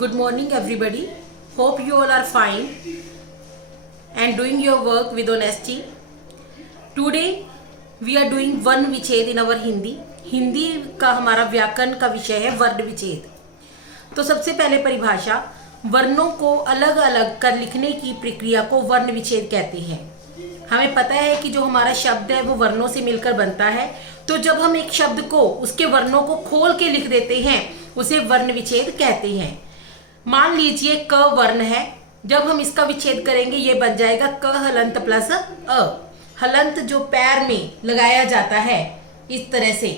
Good morning, everybody. Hope you all are fine and doing your work with honesty. Today we are doing वर्ण विच्छेद in our Hindi. Hindi का हमारा व्याकरण का विषय है वर्ण विच्छेद. तो सबसे पहले परिभाषा, वर्णों को अलग अलग कर लिखने की प्रक्रिया को वर्ण विच्छेद कहते हैं. हमें पता है कि जो हमारा शब्द है वो वर्णों से मिलकर बनता है. तो जब हम एक शब्द को उसके वर्णों को खोल के लिख देते हैं उसे वर्ण विच्छेद कहते हैं. मान लीजिए क वर्ण है, जब हम इसका विच्छेद करेंगे ये बन जाएगा क हलंत प्लस अ. हलंत जो पैर में लगाया जाता है इस तरह से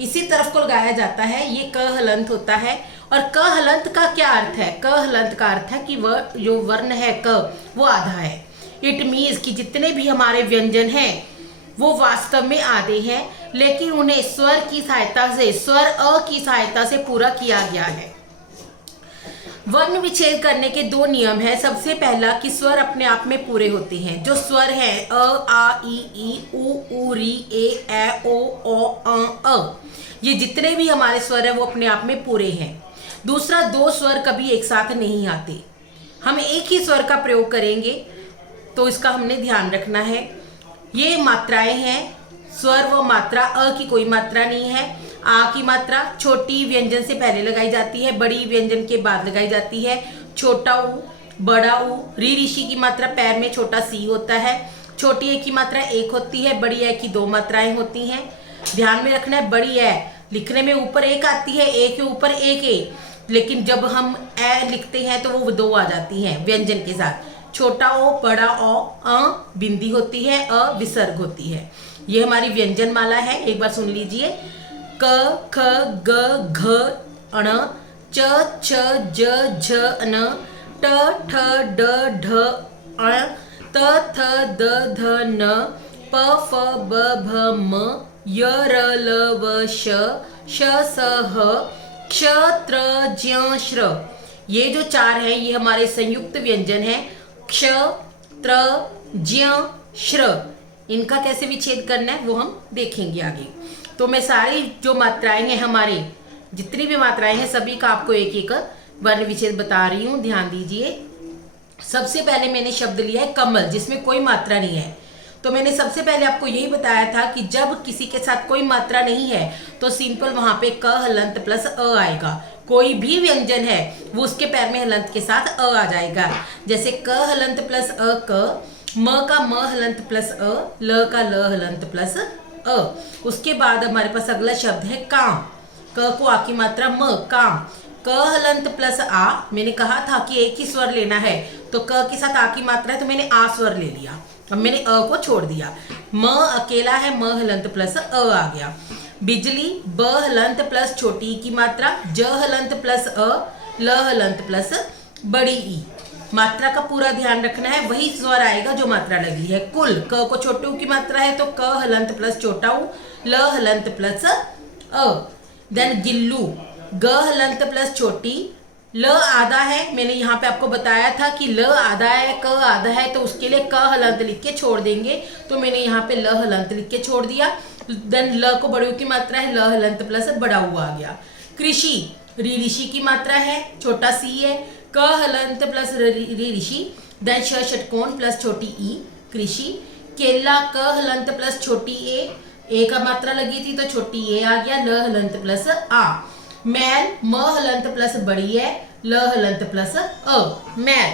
इसी तरफ को लगाया जाता है, ये क हलंत होता है. और क हलंत का क्या अर्थ है? क हलंत का अर्थ है कि वह जो वर्ण है क वो आधा है. इट मीन्स कि जितने भी हमारे व्यंजन हैं वो वास्तव में आधे हैं, लेकिन उन्हें स्वर की सहायता से, स्वर अ की सहायता से पूरा किया गया है. वर्ण विच्छेद करने के दो नियम हैं. सबसे पहला कि स्वर अपने आप में पूरे होते हैं. जो स्वर हैं अ, आ, ई, उ, री, ए, ओ, अ, ये जितने भी हमारे स्वर हैं वो अपने आप में पूरे हैं. दूसरा, दो स्वर कभी एक साथ नहीं आते. हम एक ही स्वर का प्रयोग करेंगे तो इसका हमने ध्यान रखना है. ये मात्राएं हैं, स्वर व मात्रा. अ की कोई मात्रा नहीं है. आ की मात्रा छोटी व्यंजन से पहले लगाई जाती है, बड़ी व्यंजन के बाद लगाई जाती है. छोटा उ, बड़ा उ. री ऋषि की मात्रा पैर में छोटा सी होता है. छोटी ए की मात्रा एक होती है, बड़ी ए की दो मात्राएं होती हैं. ध्यान में रखना है, बड़ी ए लिखने में ऊपर एक आती है, ए के ऊपर एक ए, लेकिन जब हम ए लिखते हैं तो वो दो आ जाती हैं व्यंजन के साथ. छोटा ओ, बड़ा ओ, अ बिंदी होती है, अ विसर्ग होती है. ये हमारी व्यंजन माला है. एक बार सुन लीजिए. क, ख, ग, घ, अण, च, छ, ज, झ, अन, ट, ठ, ड, ढ, अण, त, थ, द, ध, न, प, फ, ब, भ, म, य, र, ल, व, श, श, स, ह, क्ष, त्र, ज्य, श्र. ये जो चार हैं ये हमारे संयुक्त व्यंजन हैं. क्ष, त्र, ज्य, श्र. इनका कैसे विच्छेद करना है वो हम देखेंगे आगे. तो मैं सारी जो मात्राएं हैं, हमारे जितनी भी मात्राएं हैं सभी का आपको एक एक वर्ण विच्छेद बता रही हूँ. ध्यान दीजिए. सबसे पहले मैंने शब्द लिया है कमल, जिसमें कोई मात्रा नहीं है. तो मैंने सबसे पहले आपको यही बताया था कि जब किसी के साथ कोई मात्रा नहीं है तो सिंपल वहां पे क हलंत प्लस अ आएगा. कोई भी व्यंजन है वो उसके पैर में हलंत के साथ अ आ जाएगा. जैसे क हलंत प्लस अ क, म का म हलंत प्लस अ, ल का ल हलंत प्लस अ. उसके बाद हमारे पास अगला शब्द है काम. क को आ की मात्रा म, काम. क हलंत प्लस आ. मैंने कहा था कि एक ही स्वर लेना है, तो क के साथ आ की मात्रा है तो मैंने आ स्वर ले लिया. अब मैंने अ को छोड़ दिया. म अकेला है, म हलंत प्लस अ आ गया. बिजली, ब हलंत प्लस छोटी की मात्रा, ज हलंत प्लस अ, ल हलंत प्लस बड़ी ई. मात्रा का पूरा ध्यान रखना है, वही स्वर आएगा जो मात्रा लगी है. कुल, क को छोटे उ की मात्रा है तो क हलंत प्लस छोटा उ, ल हलंत प्लस अ. देन गिल्लू, ग हलंत प्लस छोटी, ल आधा है. मैंने यहाँ पे आपको बताया था कि ल आधा है, क आधा है, तो उसके लिए क हलंत लिख के छोड़ देंगे. तो मैंने यहाँ पे ल हलंत लिख के छोड़ दिया. देन ल को बड़े उ की मात्रा है, ल हलंत प्लस बड़ा उ आ गया. कृषि, री ऋषि की मात्रा है, छोटा सी है, क हलंत प्लस री ऋषि, देन श षटकोण प्लस छोटी ई, कृषि. केला, क हलंत प्लस छोटी ए का मात्रा लगी थी तो छोटी ए आ गया, ल हलंत प्लस आ. मैल, म हलंत प्लस बड़ी है, ल हलंत प्लस अ, मैल.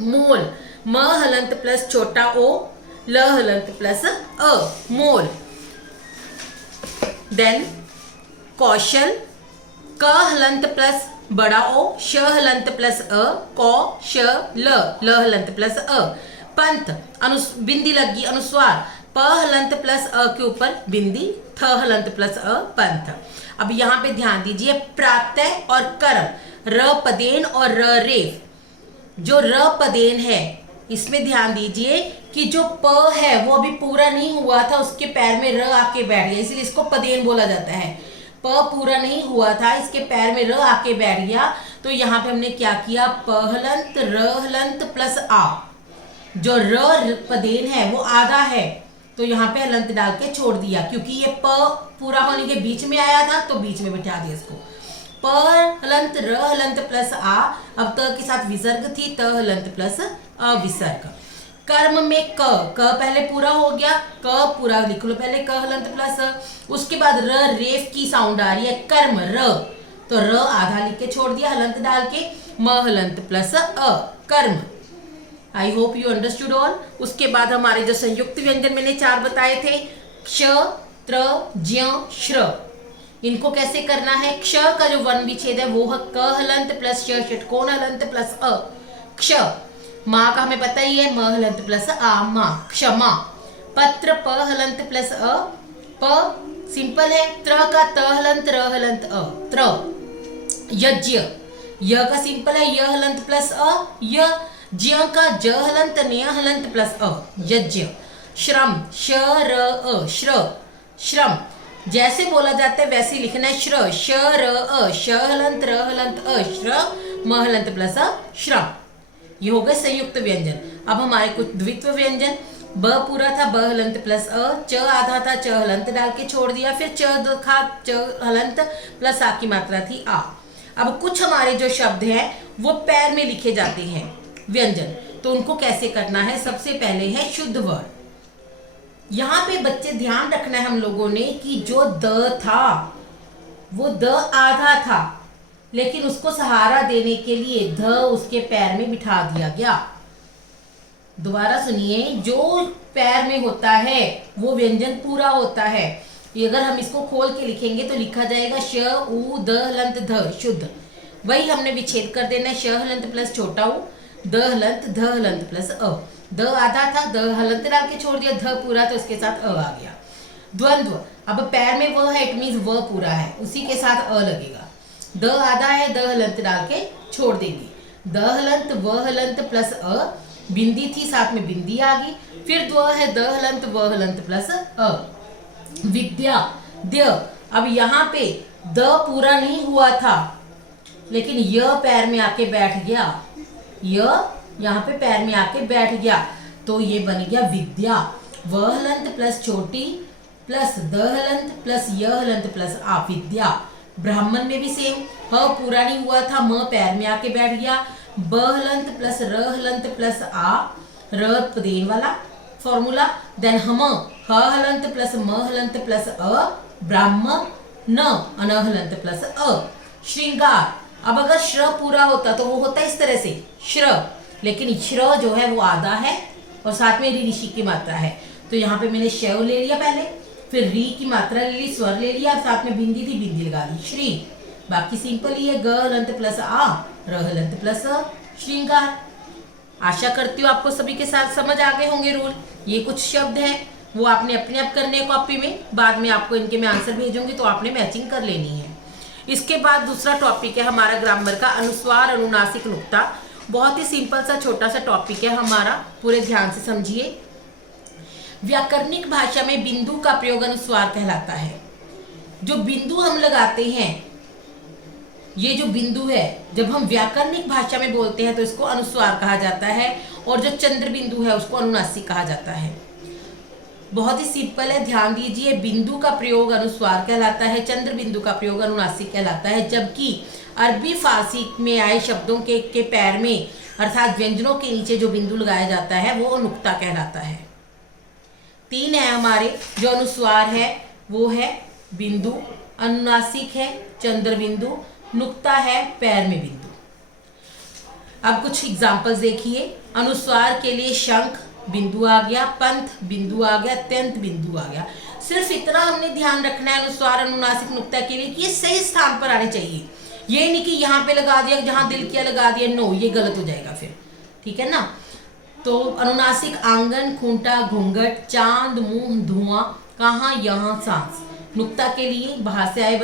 मोल, म हलंत प्लस छोटा ओ, ल हलंत प्लस अ, मोल. देन कौशल, क हलंत प्लस बड़ा ओ, श हलंत प्लस अ, कौ, श, ल हलंत प्लस अ. पंथ, बिंदी लगी अनुस्वार, प हलंत प्लस अ के ऊपर बिंदी, थ हलंत प्लस अ, पंथ. अब यहाँ पे ध्यान दीजिए. प्रातः और कर्म, र पदेन और र रेफ. जो र पदेन है इसमें ध्यान दीजिए कि जो प है वो अभी पूरा नहीं हुआ था, उसके पैर में र आके बैठ गया, इसलिए इसको पदेन बोला जाता है. प पूरा नहीं हुआ था, इसके पैर में र आके बैठ गया, तो यहाँ पे हमने क्या किया, प हलंत र हलंत प्लस आ. जो र पदेन है वो आधा है तो यहाँ पे हलंत डाल के छोड़ दिया, क्योंकि ये प पूरा होने के बीच में आया था तो बीच में बिठा दिया इसको. प हलंत र हलंत प्लस आ, अब त के साथ विसर्ग थी, त हलंत प्लस अ विसर्ग। कर्म में क पहले पूरा हो गया, क पूरा लिख लो पहले, क हलंत प्लस अ। उसके बाद र रेफ की साउंड आ रही है, कर्म र, तो र आधा लिख के छोड़ दिया हलंत डाल के, म हलंत प्लस अ कर्म। I hope you understood all. उसके बाद हमारे जो संयुक्त व्यंजन मैंने 4 बताए थे, क्ष, त्र, ज्य, श्र, इनको कैसे करना है। क्ष का जो वर्ण विच्छेद है वो है क हलंत प्लस श षटकोण हलंत प्लस अ, क्ष। माँ का हमें पता ही है, म हलंत प्लस आ, माँ, क्षमा। पत्र प हलंत प्लस अ, प सिंपल है। त्र का त हलंत र हलंत अ, त्र। यज्ञ, य का सिंपल है, य हलंत प्लस अ, य। ज्य का ज हलंत ने हलंत प्लस अ, यज्ञ। श्रम, श र अ, श्र, श्रम। जैसे बोला जाता है वैसे लिखना है, श्र, श र अ, श हलंत र हलंत अ, श्र, म हलंत प्लस अ, श्रम। ये हो गए संयुक्त व्यंजन। अब हमारे कुछ द्वित्व व्यंजन, ब पूरा था, ब हलंत प्लस अ, च आधा था, च हलंत डाल के छोड़ दिया, फिर च था, च हलंत प्लस आ की मात्रा थी आ। अब कुछ हमारे जो शब्द हैं वो पैर में लिखे जाते हैं व्यंजन, तो उनको कैसे करना है। सबसे पहले है शुद्ध वर्ण। यहाँ पे बच्चे ध्यान रखना है हम लोगों ने कि जो द था वो द आधा था, लेकिन उसको सहारा देने के लिए ध उसके पैर में बिठा दिया गया। दोबारा सुनिए, जो पैर में होता है वो व्यंजन पूरा होता है। अगर हम इसको खोल के लिखेंगे तो लिखा जाएगा श उ द हलंत ध, शुद्ध। वही हमने विच्छेद कर देना है, श हलंत प्लस छोटा उ, द हलंत ध हलंत प्लस अ। द आधा था, द हलंत डाल के छोड़ दिया, ध पूरा तो उसके साथ अ आ गया। द्वंद्व, अब पैर में व है, इट मीन्स व पूरा है, उसी के साथ अ लगेगा। द आधा है, द हलंत डाल के छोड़ देंगे, द हलंत व हलंत प्लस अ, बिंदी थी साथ में बिंदी आ गई, फिर द्व है, द हलंत व हलंत प्लस अ। विद्या, द्य, अब यहाँ पे द पूरा नहीं हुआ था लेकिन य पैर में आके बैठ गया, य यहाँ पे पैर में आके बैठ गया, तो ये बन गया विद्या। व हलंत प्लस छोटी प्लस द हलंत प्लस य हलंत प्लस आ, विद्या। ब्राह्मण में भी सेम, ह पूरा नहीं हुआ था, म पैर में आके बैठ गया, ब हलंत प्लस र हलंत प्लस आ, र देन वाला फॉर्मूला, देन हम, ह हलंत प्लस म हलंत प्लस अ, ब्राह्मण न, अन हलंत प्लस अ। श्रृंगार, अब अगर श्र पूरा होता तो वो होता इस तरह से श्र, लेकिन श्र जो है वो आधा है और साथ में ऋषि की मात्रा है, तो यहाँ पे मैंने शव ले लिया पहले, फिर री की मात्रा ले ली, स्वर ले लिया, साथ में बिंदी थी, बिंदी लगा ली, श्री। बाकी सिंपल ही है, ग हलंत प्लस आ, र हलंत प्लस अ, श्रृंगार। आशा करती हूँ आपको सभी के साथ समझ आ गए होंगे रूल। ये कुछ शब्द हैं वो आपने अपने आप करने हैं कॉपी में, बाद में आपको इनके मैं आंसर भेजूंगी तो आपने मैचिंग कर लेनी है। इसके बाद दूसरा टॉपिक है हमारा ग्रामर का अनुस्वार अनुनासिक नुक्ता। बहुत ही सिंपल सा छोटा सा टॉपिक है हमारा, पूरे ध्यान से समझिए। व्याकरणिक भाषा में बिंदु का प्रयोग अनुस्वार कहलाता है। जो बिंदु हम लगाते हैं, ये जो बिंदु है, जब हम व्याकरणिक भाषा में बोलते हैं तो इसको अनुस्वार कहा जाता है, और जो चंद्र बिंदु है उसको अनुनासिक कहा जाता है। बहुत ही सिंपल है, ध्यान दीजिए। बिंदु का प्रयोग अनुस्वार कहलाता है, चंद्र बिंदु का प्रयोग अनुनासिक कहलाता है, जबकि अरबी फारसी में आए शब्दों के पैर में अर्थात व्यंजनों के नीचे जो बिंदु लगाया जाता है वो नुक्ता कहलाता है। 3 है हमारे, जो अनुस्वार है वो है बिंदु, अनुनासिक है चंद्र बिंदु, नुक्ता है पैर में बिंदु। अब कुछ एग्जाम्पल्स देखिए। अनुस्वार के लिए शंख बिंदु आ गया, पंथ बिंदु आ गया, त्यंत बिंदु आ गया। सिर्फ इतना हमने ध्यान रखना है अनुस्वार अनुनासिक नुक्ता के लिए कि ये सही स्थान पर आने चाहिए। ये नहीं कि यहाँ पे लगा दिया, जहां दिल किया लगा दिया, नो, ये गलत हो जाएगा फिर, ठीक है ना। तो अनुनासिक आंगन, खूंटा, घूंघट, चांद, मुंह, धुआं, कहाँ, यहाँ, सांस। नुक्ता के लिए बाहर से आए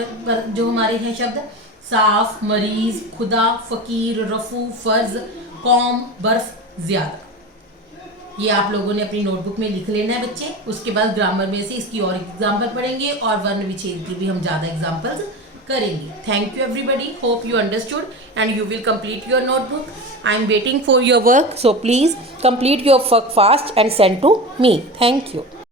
जो हमारे हैं शब्द, साफ, मरीज, खुदा, फकीर, रफू, फर्ज, कौम, बर्फ, ज्यादा। ये आप लोगों ने अपनी नोटबुक में लिख लेना है बच्चे। उसके बाद ग्रामर में से इसकी और एग्जाम्पल पढ़ेंगे और वर्ण विच्छेद की भी हम ज्यादा एग्जाम्पल्स करेंगे। Thank you everybody, hope you understood and you will complete your notebook. I am waiting for your work, so please complete your work fast and send to me. Thank you.